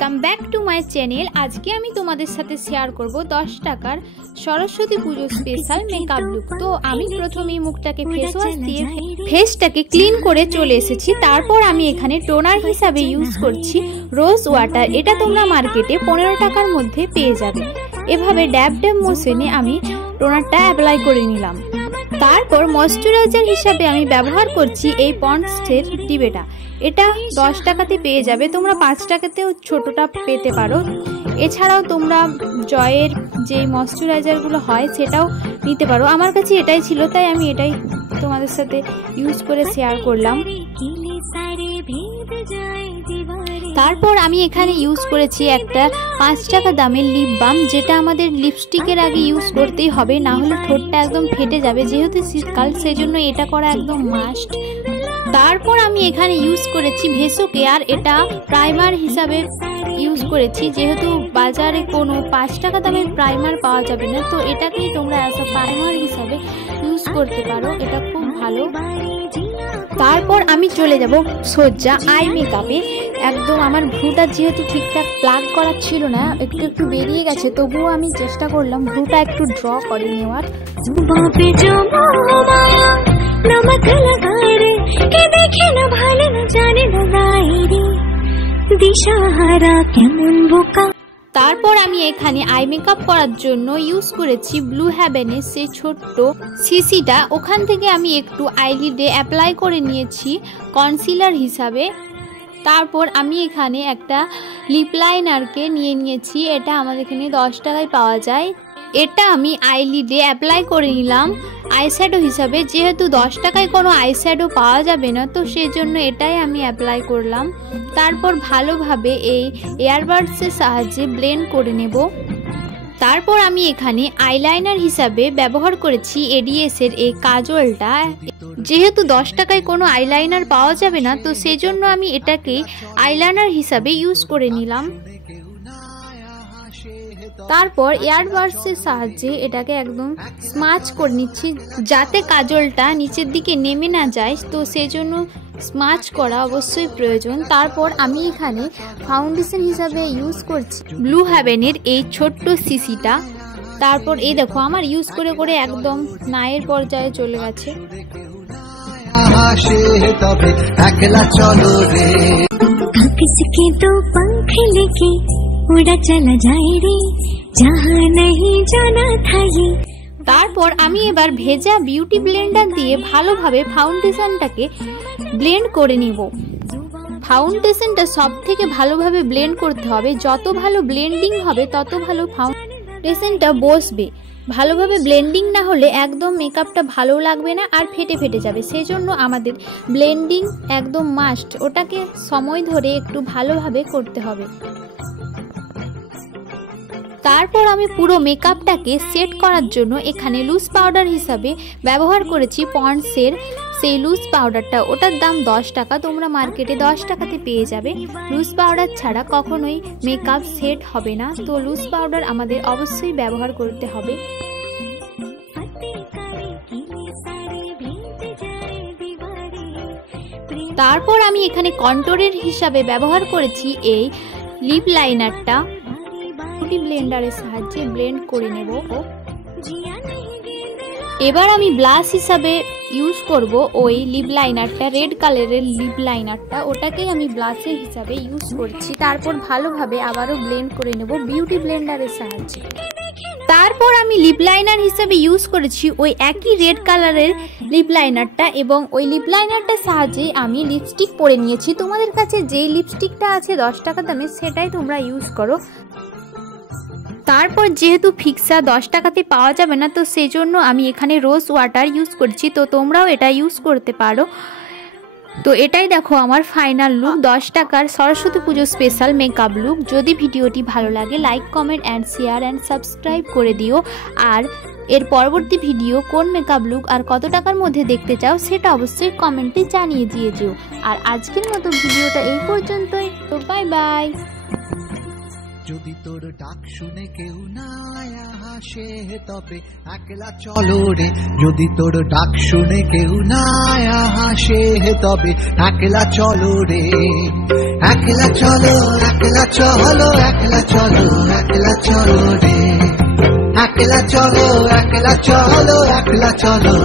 Welcome back to my channel. আজকে আমি তোমাদের সাথে শেয়ার করব 10 টাকার সরস্বতী পুজো স্পেশাল মেকআপ লুক। তো আমি প্রথমেই মুখটাকে ফেস ওয়াশ দিয়ে ফেসটাকে ক্লিন করে চলে এসেছি। তারপর আমি এখানে টোনার হিসাবে ইউজ করছি রোজ ওয়াটার। এটা তোমরা মার্কেটে 15 টাকার মধ্যে পেয়ে যাবে। এভাবে ড্যাব ড্যাব মোশনে আমি টোনারটা অ্যাপ্লাই করে নিলাম। তারপর ময়শ্চারাইজার হিসাবে আমি ব্যবহার করছি এই পন্ডসের ডিবেটা। এটা 10 টাকাতে পেয়ে যাবে, তোমরা 5 টাকাতেও ছোটটা পেতে পারো। এছাড়াও তোমরা জয়ের যে ময়শ্চারাইজারগুলো হয় সেটাও নিতে পারো। আমার কাছে এটাই ছিল, তাই আমি এটাই তোমাদের সাথে ইউজ করে শেয়ার করলাম। তারপর আমি এখানে ইউজ করেছি একটা 5 টাকা দামের লিপ বাম, যেটা আমাদের লিপস্টিকের আগে ইউজ করতেই হবে, না হলে ঠোঁটটা একদম ফেটে যাবে। যেহেতু শীতকাল সেজন্য এটা করা একদম মাস্ট। তারপর আমি এখানে ইউজ করেছি ভেসো কেয়ার। এটা প্রাইমার হিসাবে ইউজ করেছি, যেহেতু বাজারে কোনো 5 টাকা দামের প্রাইমার পাওয়া যাবে না, তো এটাকেই তোমরা অ্যাজ আ প্রাইমার হিসাবে ইউজ করতে পারো। এটা খুব ভালো। তারপর আমি চলে যাব সজ্জা আই মেকআপে। একদম আমার ভ্রুটা যেহেতু ঠিকঠাক প্লাগ করা ছিল না, একটু একটু বেরিয়ে গেছে, তবুও আমি চেষ্টা করলাম ভ্রুটা একটু ড্র করে নেওয়ার। তারপর আমি এখানে আই মেকআপ করার জন্য ইউজ করেছি ব্লু হেভেনের সেই ছোট্ট সিসিটা। ওখান থেকে আমি একটু আইলিডে অ্যাপ্লাই করে নিয়েছি কনসিলার হিসাবে। তারপর আমি এখানে একটা লিপ লাইনারকে নিয়ে নিয়েছি। এটা আমাদের এখানে 10 টাকায় পাওয়া যায়। এটা আমি আইলিডে অ্যাপ্লাই করে নিলাম আইশ্যাডো হিসাবে। যেহেতু 10 টাকায় কোনো আইশ্যাডো পাওয়া যাবে না, তো সেজন্য এটাই আমি অ্যাপ্লাই করলাম। তারপর ভালোভাবে এই এয়ারবাডসের সাহায্যে ব্লেন্ড করে নেব। তারপর আমি এখানে আইলাইনার হিসাবে ব্যবহার করেছি এডিএসের এই কাজলটা। যেহেতু 10 টাকায় কোনো আইলাইনার পাওয়া যাবে না, তো সেজন্য আমি এটাকে আইলাইনার হিসাবে ইউজ করে নিলাম। তারপর এয়ারবাডসের সাহায্যে এটাকে একদম স্মাচ করে নিচ্ছি, যাতে কাজলটা নিচের দিকে নেমে না যায়, তো সেজন্য স্মাচ করা অবশ্যই প্রয়োজন। তারপর আমি এখানে ফাউন্ডেশন হিসাবে ইউজ করছি ব্লু হেভেনের এই ছোট্ট সিসিটা। তারপর এই দেখো আমার ইউজ করে করে একদম নায়ের পর্যায়ে চলে গেছে। তারপর আমি এবার ভেজা বিউটি ব্লেন্ডার দিয়ে ভালোভাবে ফাউন্ডেশনটাকে ব্লেন্ড করে নিব। ফাউন্ডেশনটা সব থেকে ভালোভাবে ব্লেন্ড করতে হবে। যত ভালো ব্লেন্ডিং হবে তত ভালো ফাউন্ডেশনটা বসবে। ভালোভাবে ব্লেন্ডিং না হলে একদম মেকআপটা ভালো লাগবে না আর ফেটে ফেটে যাবে। সেজন্য আমাদের ব্লেন্ডিং একদম মাস্ট। ওটাকে সময় ধরে একটু ভালোভাবে করতে হবে। তারপর আমি পুরো মেকআপটাকে সেট করার জন্য এখানে লুজ পাউডার হিসাবে ব্যবহার করেছি পন্ডসের সেই লুজ পাউডারটা। ওটার দাম 10 টাকা, তোমরা মার্কেটে 10 টাকাতে পেয়ে যাবে। লুজ পাউডার ছাড়া কখনোই মেকআপ সেট হবে না, তো লুজ পাউডার আমাদের অবশ্যই ব্যবহার করতে হবে। তারপর আমি এখানে কন্ট্যুরের হিসাবে ব্যবহার করেছি এই লিপ লাইনারটা। ব্লেন্ডারের সাহায্যে ব্লেন্ড করে নেব। এবার আমি ব্লাশ হিসাবে ইউজ করব ওই লিপ লাইনারটা, রেড কালারের লিপ লাইনারটা। ওটাকেই আমি ব্লাশের হিসাবে ইউজ করছি। তারপর ভালোভাবে আবারও ব্লেন্ড করে নেব বিউটি ব্লেন্ডারের সাহায্যে। তারপর আমি লিপ লাইনার হিসাবে ইউজ করেছি ওই একই রেড কালারের লিপ লাইনারটা, এবং ওই লিপ লাইনারটার সাহায্যে আমি লিপস্টিক পরে নিয়েছি। তোমাদের কাছে যেই লিপস্টিকটা আছে 10 টাকা দামে সেটাই তোমরা ইউজ করো। তারপর যেহেতু ফিক্সা 10 টাকাতে পাওয়া যাবে না, তো সেজন্য আমি এখানে রোজ ওয়াটার ইউজ করছি, তো তোমরাও এটা ইউজ করতে পারো। তো এটাই দেখো আমার ফাইনাল লুক, 10 টাকার সরস্বতী পুজো স্পেশাল মেকআপ লুক। যদি ভিডিওটি ভালো লাগে like comment and share and subscribe করে দিও। আর এর পরবর্তী ভিডিও কোন মেকআপ লুক আর কত টাকার মধ্যে দেখতে চাও সেটা অবশ্যই কমেন্টে জানিয়ে দিয়ে যেও। আর আজকের মতো ভিডিওটা এই পর্যন্তই। তো বাই বাই। যদি তোর ডাক শুনে কেউ না হাসে তবে একলা চলো রে। যদি তোর ডাক শুনে কেউ না হাসে তবে একলা চলো রে। একলা চলো, একলা চলো একলা চলো রে, একলা চলো একলা চলো একলা চলো।